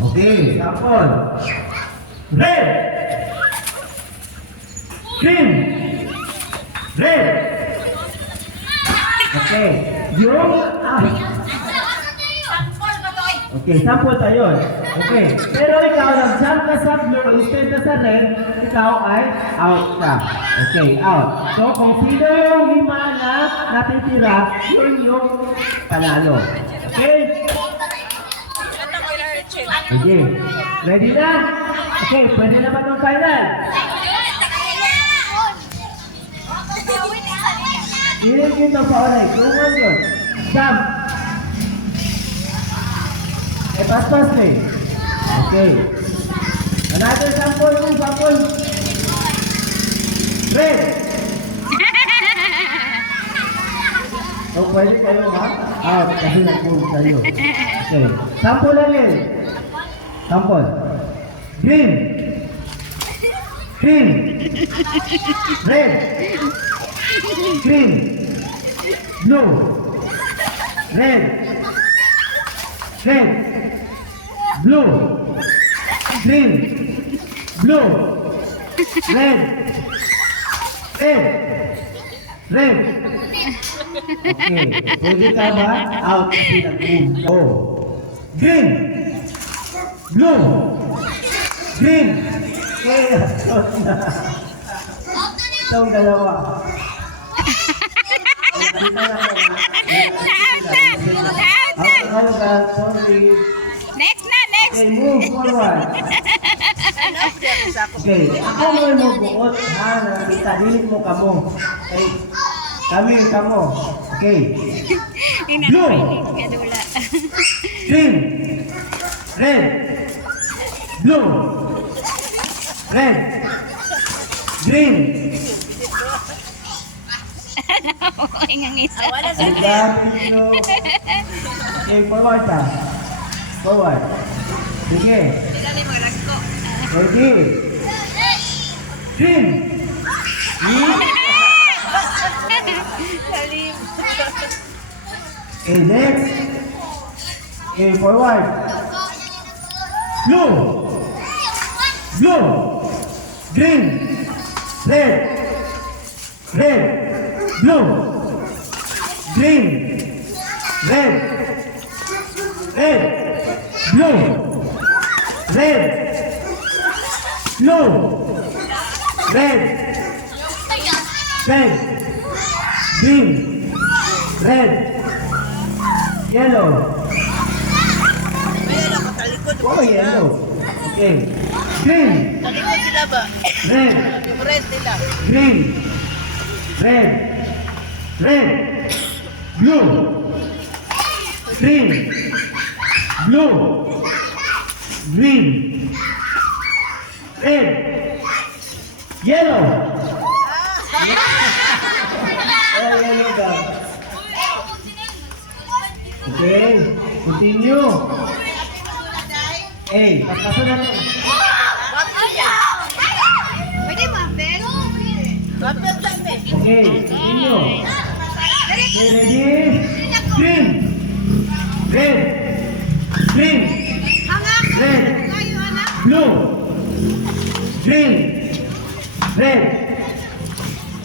Okay, sample. Red. Green. Red. Okay. Yung okay, sample tayo. Okay. Pero ikaw nag-jump ka sa blue instead na sa red, ikaw ay out ka. Okay, out. So kung sino yung lima na natitira, yun yung panalo. Okay? Okay. Ready na? Okay, pwede na ba itong final? Hiling dito pa ulit. Tungan yun. Jump. Pas-pas nih. Okay. Another sample nih, sample. Red. Oh, pwede kayo ha? Ah, kasi nag-move kayo. Okay. Sample lagi. Sample. Green. Green. Red. Green. Blue. Red. Red. Blue. Green. Blue. Red. Red. Red. Okay. Pwede ka ba? Out kasi nag-move. Go. Green. Blue. Green. Okay. Itong dalawa. Next na, next. Okay, move forward. Okay, ako mo yung buot. Nakita, dilit mo kamo. Okay, kami yung kamo. Okay. Blue. Green. Red. Blue. Red. Green. Ingang isa. Okay, forward ka. Forward. Sige. Ready. Green. Okay, next. Okay, forward. Blue. Blue. Green. Red. Red. Blue. Green. Red. Red. Blue. Red. Blue. Red. Red. Green. Red. Yellow. Oh, yellow. Okay. Green. Red. Green. Red. Red. Blue. Green. Blue. Green. Red. Yellow. Yellow ka. Okay. Continue. Hey, pagkasunod na. Pwede mo, Ben? Okay, continue. Okay, ready? Green. Red. Green. Red. Blue. Green. Red.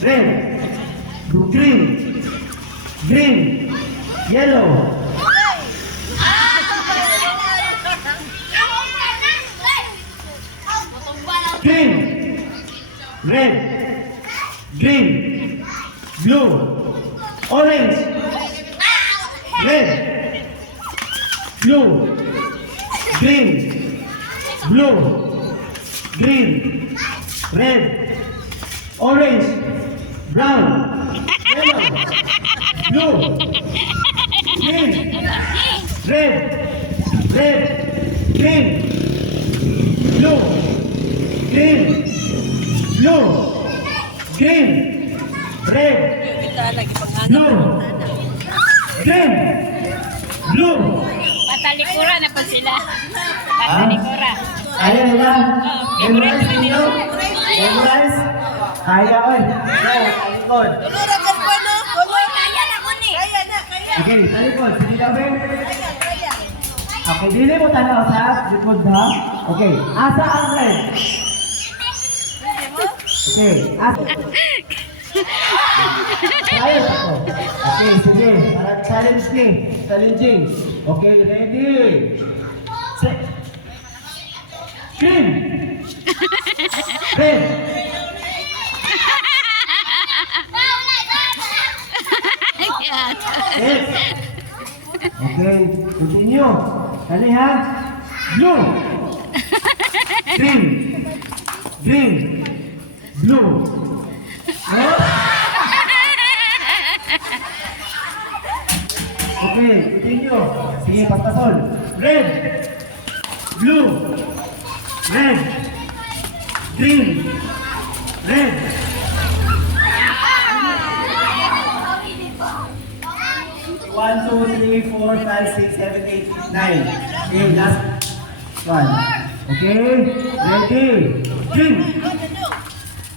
Red. Green. Green. Yellow. Green. Red. Green. Blue. Orange. Red. Blue. Green. Blue. Green. Red. Orange. Brown. Yellow. Blue. Green. Red. Red. Green. Blue. Green. Blue. Green. Red. Blue. Green. Blue. Patalikura na po sila. Patalikura. Kaya nila? Memorize ninyo? Memorize? Kaya oy. Talikod. Kaya na ko ni. Okay, talikod. Sige ka, Ben. Okay, dili mo tanaw sa likod ha. Okay, asa ang red? Okay, asa. Ayos ako. Okay, sige. Para challenging. Okay, ready? Set. Green. Red. Yes. Okay, continue. Dali ha. Blue. Green. Blue. Huh? Okay, continue. Sige, paspasol. Red. Blue. Red. Green. Red. 1, 2, 3, 4, 5, 6, 7, 8, 9. Okay, last one. Okay, ready? Green.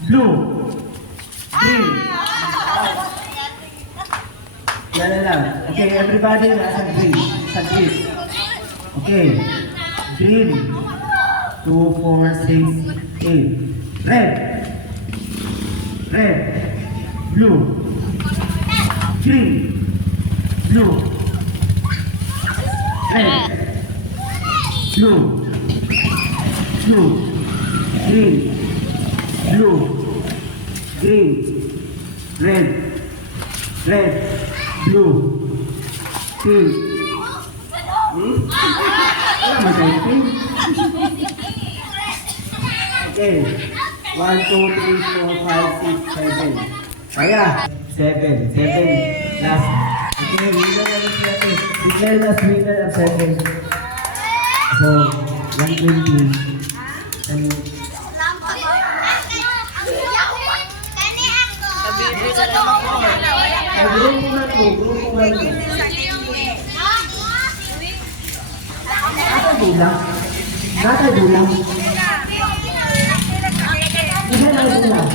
Blue. Green. Yan na lang. Okay, everybody nasa green. Sa green. Okay. Green. 2, 4, 6, 8. Red. Blue. Green. Blue. Red. Blue. Green. Blue. Green. Red. Blue. Pink. Wala magay pink. Okay. 1, 2, 3, 4, 5, 6, 7. Kaya. 7. Last. Okay, winner na siya. Declare last winner ang 7. So, 120. And grupo man mo. Nata bilang. Isa na bilang.